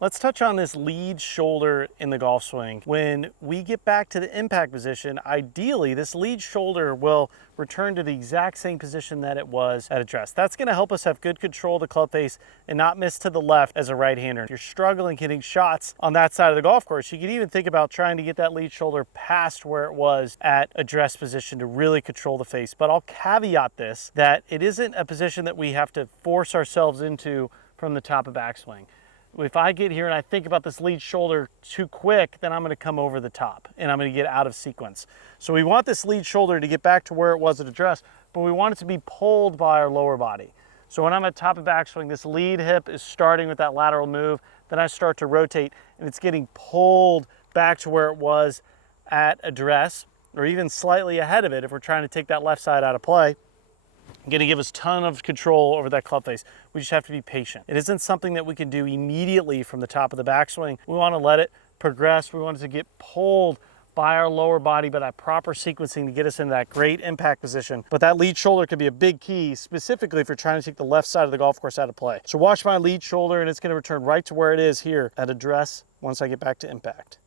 Let's touch on this lead shoulder in the golf swing. When we get back to the impact position, ideally this lead shoulder will return to the exact same position that it was at address. That's going to help us have good control of the club face and not miss to the left as a right-hander. If you're struggling hitting shots on that side of the golf course, you can even think about trying to get that lead shoulder past where it was at address position to really control the face. But I'll caveat this, that it isn't a position that we have to force ourselves into from the top of backswing. If I get here and I think about this lead shoulder too quick, then I'm going to come over the top and I'm going to get out of sequence. So we want this lead shoulder to get back to where it was at address, but we want it to be pulled by our lower body. So when I'm at top of backswing, this lead hip is starting with that lateral move, then I start to rotate and it's getting pulled back to where it was at address, or even slightly ahead of it if we're trying to take that left side out of play. Going to give us a ton of control over that club face. We just have to be patient. It isn't something that we can do immediately from the top of the backswing. We want to let it progress. We want it to get pulled by our lower body, by that proper sequencing to get us into that great impact position. But that lead shoulder could be a big key, specifically if you're trying to take the left side of the golf course out of play. So watch my lead shoulder and it's going to return right to where it is here at address once I get back to impact.